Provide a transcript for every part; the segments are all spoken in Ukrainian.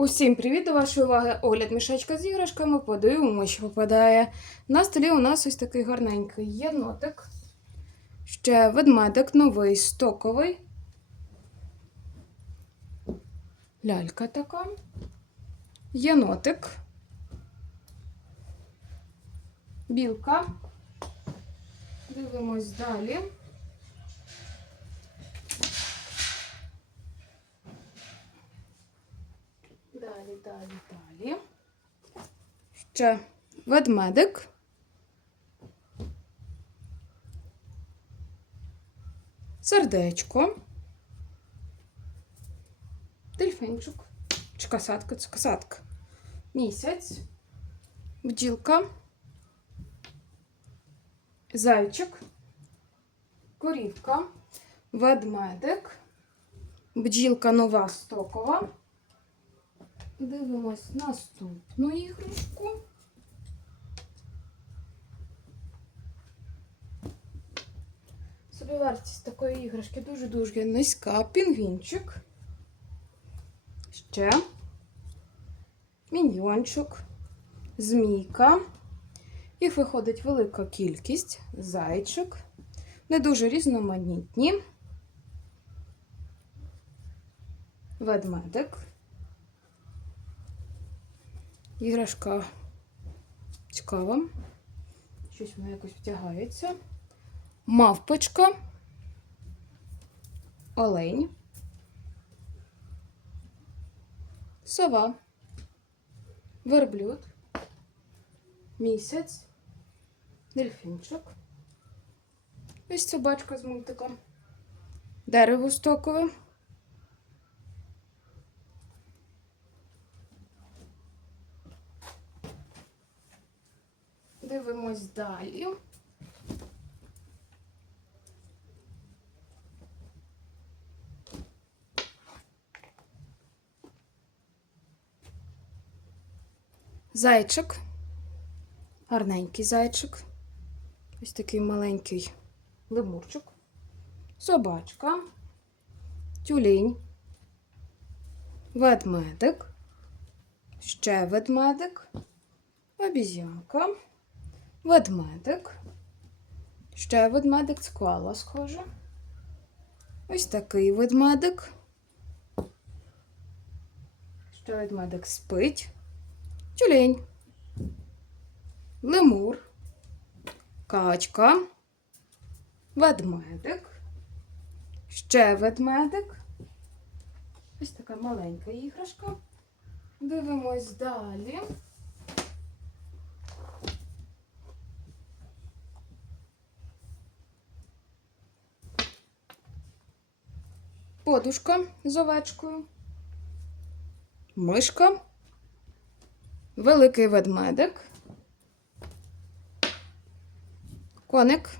Усім привіт до вашої уваги. Огляд мішечка з іграшками. Подивимося, що попадає. На столі у нас ось такий гарненький єнотик. Ще ведмедик новий стоковий. Лялька така. Єнотик. Білка. Дивимось далі. Далі, далі, далі. Ще ведмедик. Сердечко. Дельфинчик. Чи касатка, це касатка. Місяць. Бджілка. Зайчик. Корівка. Ведмедик. Бджілка нова стокова. Дивимось наступну іграшку. Собівартість такої іграшки дуже-дуже низька. Пінгвінчик. Ще. Міньйончик. Змійка. Їх виходить велика кількість. Зайчик. Не дуже різноманітні. Ведмедик. Іграшка цікава. Щось воно якось втягається. Мавпочка. Олень. Сова. Верблюд. Місяць. Дельфінчик. Ось собачка з мультиком. Дерево стокове. Дивимось далі. Зайчик. Гарненький зайчик. Ось такий маленький лемурчик. Собачка. Тюлінь. Ведмедик. Ще ведмедик. Обізянка. Ведмедик. Ще ведмедик склала, схоже. Ось такий ведмедик. Ще ведмедик спить. Тюлень. Лемур. Качка. Ведмедик. Ще ведмедик. Ось така маленька іграшка. Дивимось далі. Подушка з овечкою. Мишка. Великий ведмедик. Коник.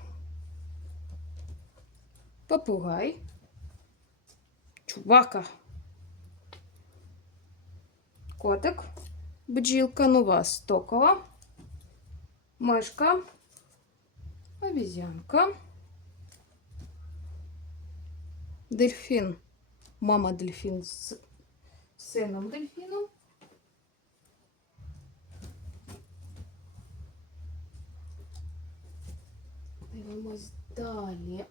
Попугай. Чубака. Котик. Бджілка нова стокова. Мишка. Обізянка. Дельфін. Мама дельфін з сином дельфіном. Дивимось далі.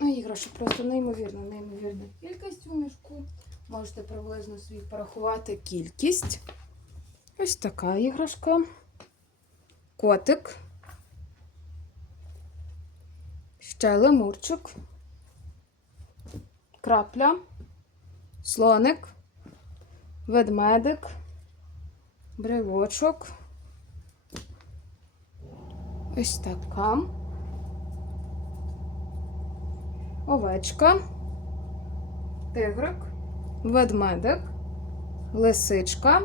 Ну, іграшок просто неймовірна, неймовірна кількість у мішку. Можете приблизно собі порахувати кількість. Ось така іграшка. Котик. Ще лемурчик крапля, слоник, ведмедик, бривочок. Ось така. Овечка, тигрик, ведмедик, лисичка.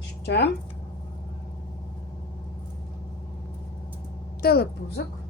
Ще. Телепузик.